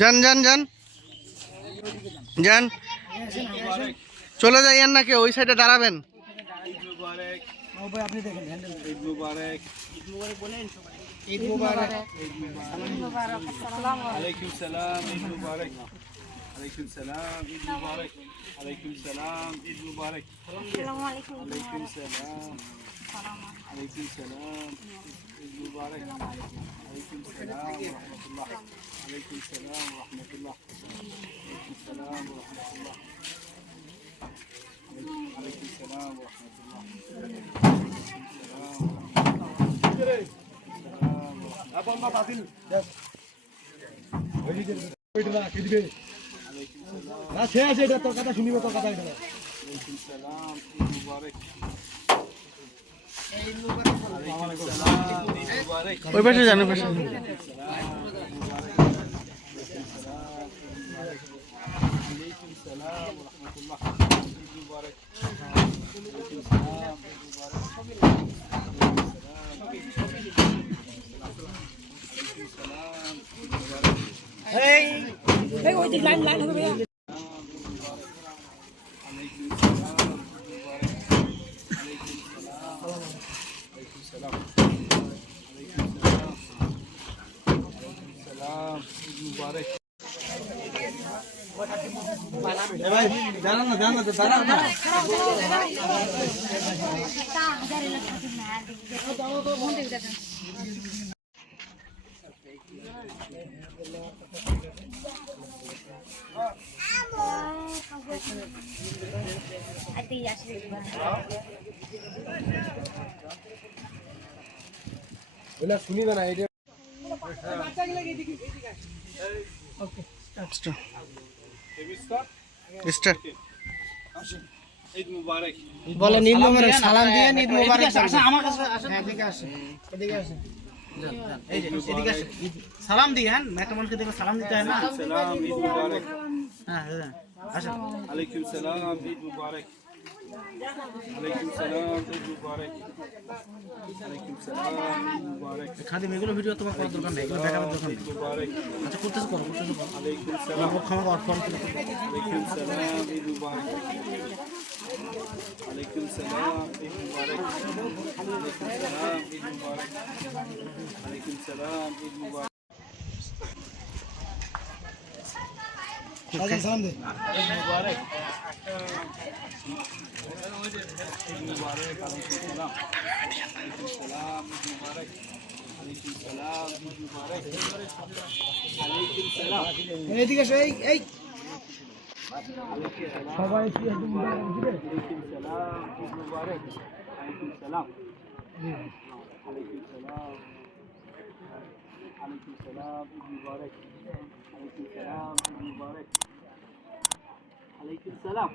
যান যান যান যান, চলে যাইয়েন না কেউ, ওই সাইডে দাঁড়াবেন। আপনি দেখেন ঈদ মুবারক, ঈদ মুবারক বলেন সবাই। ঈদ মুবারক, ঈদ মুবারক, আসসালামু আলাইকুম সালাম, ঈদ মুবারক, আলাইকুম সালাম, ঈদ মুবারক, আলাইকুম সালাম, ঈদ মুবারক, আসসালামু আলাইকুম, আলাইকুম সালাম, আলাইকুম সালাম, ঈদ মুবারক, আলাইকুম সালাম রাহমাতুল্লাহ, আলাইকুম সালাম রাহমাতুল্লাহ, আলাইকুম সালাম রাহমাতুল্লাহ, আলাইকুম সালাম রাহমাতুল্লাহ। আপনা বাতিল ওইটা কি দিবে না শেষ, এটা তোর কথা শুনিব, তোর কথা এটা। আলাইকুম সালাম, ঈদ মুবারক, ঈদ মুবারক, আলাইকুম সালাম, ঈদ মুবারক। ওই পাশে যান, ওই পাশে। আলাইকুম সালাম রাহমাতুল্লাহ, ঈদ মুবারক, আলাইকুম সালাম, ঈদ মুবারক, এই ওই যে লাইন লাইন হবে ভাইয়া। আলাইকুম সালাম, আলাইকুম সালাম, আলাইকুম সালাম, আলাইকুম সালাম, ঈদ মুবারক। এ ভাই জানান না, জানান না, জানান না। ওলা শুনিবে না এটা। Okay start. ঈদ মুবারক বলেন, ঈদ মুবারক, সালাম দিয়ে ঈদ মুবারক। আসেন আমার কাছে, আসেন, এদিকে আসেন, এদিকে আসেন। এই যে এদিকে আসেন, সালাম দিয়েন, একটা মানুষকে দেখে সালাম দিতে হয় না। সালাম, ঈদ মুবারক। হ্যাঁ হ্যাঁ, আসেন। আলাইকুম সালাম, ঈদ মুবারক, আলাইকুম সালাম, ঈদ মুবারক, আলাইকুম সালাম, ঈদ মুবারক। খাদিম, এগুলো ভিডিও তোমার করার দরকার নেই, এগুলো দেখানোর দরকার নেই। আচ্ছা করতেছো, করো, করতেছো, করো। আলাইকুম সালাম, ক্ষমা কর, ফোন করে। আলাইকুম সালাম, ঈদ মুবারক, আলাইকুম সালাম, ঈদ মুবারক, আলাইকুম সালাম, ঈদ মুবারক, আলাইকুম সালাম, ঈদ মুবারক। সালাম দে। ঈদ মুবারক, ঈদ মুবারক, আলাইকুম সালাম, আলাইকুম সালাম, ঈদ মুবারক, আলাইকুম সালাম, ঈদ মুবারক, আলাইকুম সালাম। এদিকে এসো, এই সবাই কি ঈদ মুবারক দিবে? আলাইকুম সালাম, ঈদ মুবারক, আলাইকুম সালাম, আলাইকুম সালাম, আলাইকুম সালাম, ঈদ মুবারক, আলাইকুম সালাম, ঈদ মুবারক, আলাইকুম সালাম।